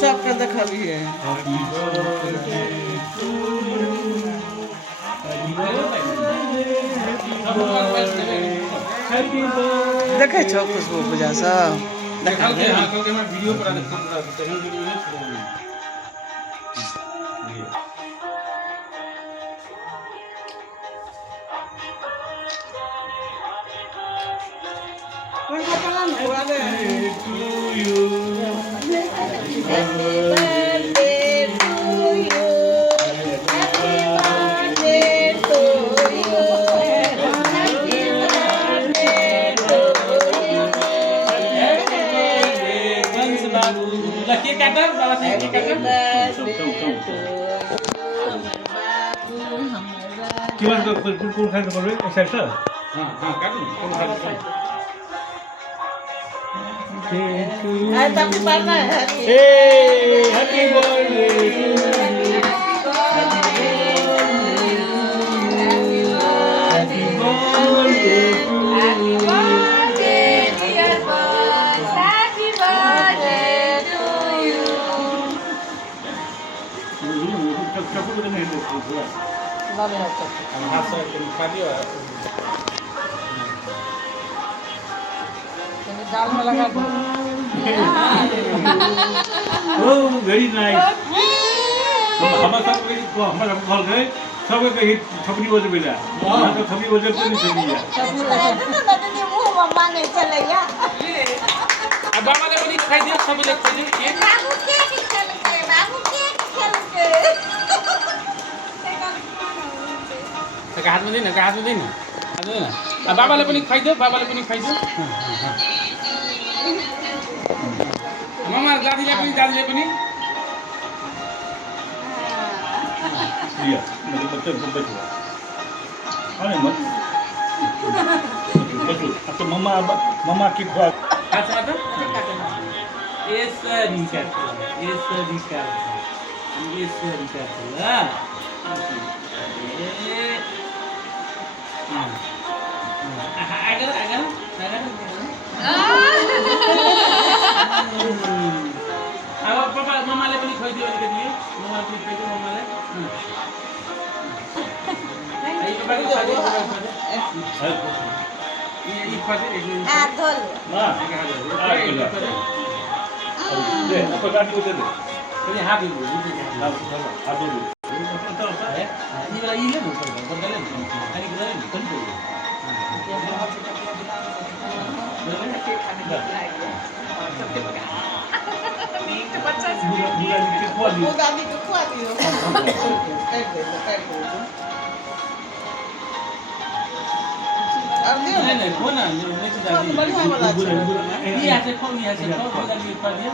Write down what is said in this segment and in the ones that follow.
सबके देखलिए देखे छो खुशबू पूजा सब देखा वीडियो पर कौन खाने को बोल रहे हैं? हाँ हाँ काटूं कौन खाने को? तभी पढ़ना है हैप्पी बर्थडे दाल में लगा दो Oh, very nice. हमारा घर गए सब कहीं छपरी बजे मिला तो छपरी बजे तो नहीं चली है अब बाबा ने बोली खाई दिया सब लोग खाई दिया बाबू के खेल के तो हाथ में दे ना हाथ में दे ना अब बाबा ने बोली खाई दो बाबा ने बोली खाई दो मामा दादी ले पनि लिया मेरे बच्चे बच्चे अरे मत बच्चे अब तो मम्मा की खुआ अच्छा तो ये सरी करता अगर अब पापा मम्माले पनि खुवाइदियो अलिकति मम्माले पनि खुवाइदियो मम्माले दादी को खुआ दियो अब दियो नहीं वो ना नीचे दादी बढ़िया वाला ये ऐसे खो दादी खा दिया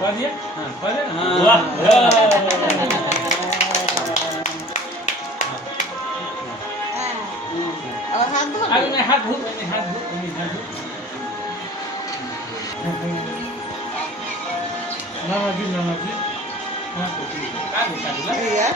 खा दिया हां खा दिया हां वाह और हाथ धो अब मैं हाथ धो नाना जी हां तो का दिला यार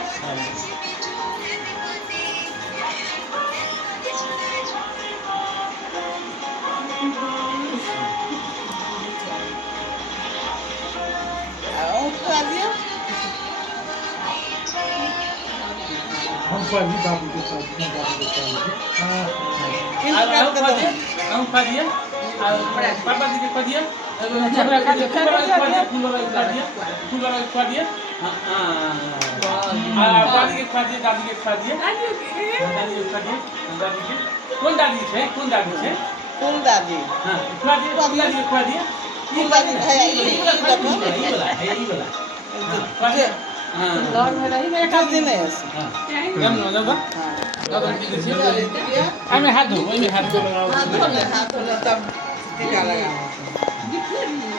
हम पाजी बाबू के साथ हम खा दिया पापा जी के खा दिया फूल वाला खा दिया दादी के खा दिया दादी के खा दिया कौन दादी है फूल दादी हां खा दिया दादी के खा दिया फूल दादी है ये वाला हां लॉर्ड में रही मेरे का दिन है हां हम न जाबा हां दादा की दे हमें हाथ धो हाथ धो तब टीका लगा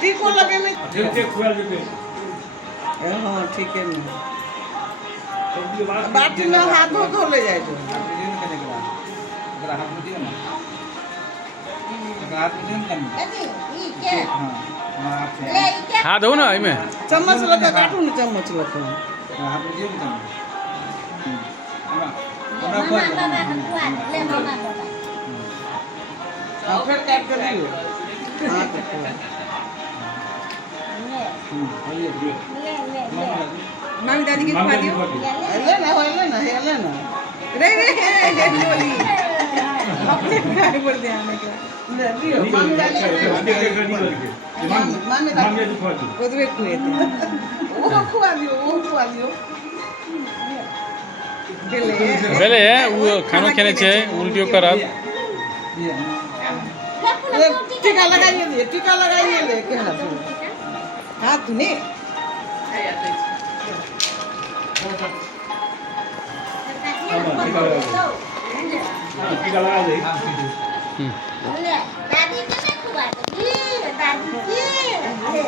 टीको लगे में ठीक खुआ देते हाँ ठीक है ना सबके बाद बाटी में हाथ धो ले जाए जो हाथ में दियो ना कने एकरा हाथ में दियो ना एकरा हाथ में दियो ना कने कथी ई के हां हाथ से ले ई के हाथ हो ना एहिमे चम्मच लगा काटू ना चम्मच लगा हाथ में दियो ना कने हमरा मामा बाबा हकुआ ले मामा बाबा हाँ फिर काट कर दियो हाँ तो ले ले मामी दादी की खा दियो ले ना हिले ना रे बोली अपने खाने पर ध्यान है क्या ले दियो मामी दादी मामी दादी वो तो खुए थे वो खुआ दियो पहले है वो खाना खाने छे उल्टियों करब टीका लगाइए ले के हाथ ने टीका लगा दे ले दादी के नहीं खुआ दे दादी की ले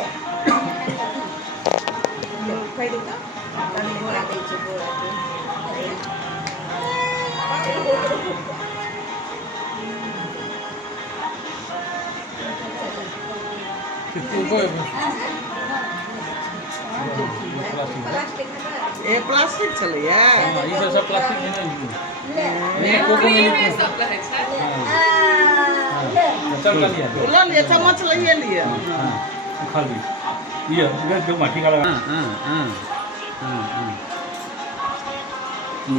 खाई दे तो दादी बोला दे छो बोला ये प्लास्टिक चले यार ई सब प्लास्टिक है ना ले ये कोको में ले चल लिया लो लिए चम्मच लिए खा ली ये जो माटी का लगा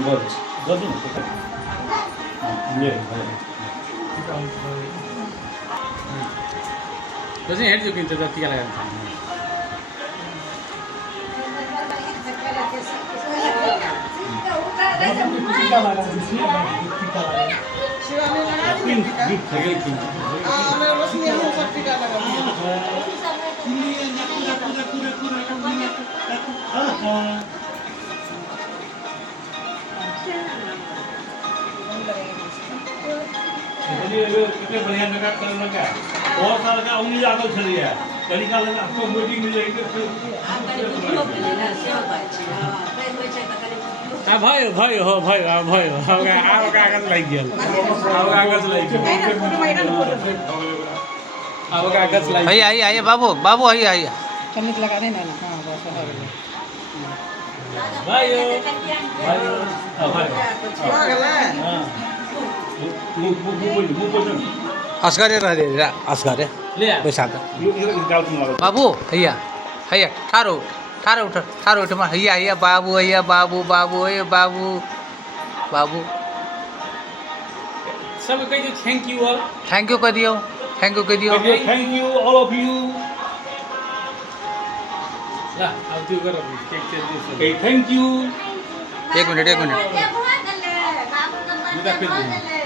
बस दो ये वैसे हेड जो किंतु टीका लगा शिवानी लगा दी रोशनी हम सब टीका लगा कितने बढ़िया लगा कर लगा बहुत साल का उंगली आगे चली है तरीका लगा आपको मीटिंग मिल जाएगी भयो अब कागज लागि गेल अब कागज लागि आइए बाबू आइए चम्मच लगा देना ना हाँ बस हो गया भाइयो आ गया मुंह अस्करे रह दे अस्करे ले पैसा का निकाल तुम लगा बाबू हैया ठारो उठ मा हैया बाबू सब कह दो thank you all thank you कह दियो thank you all of you ला अब तू कर केक चेंज थैंक यू एक मिनट बाबू का मन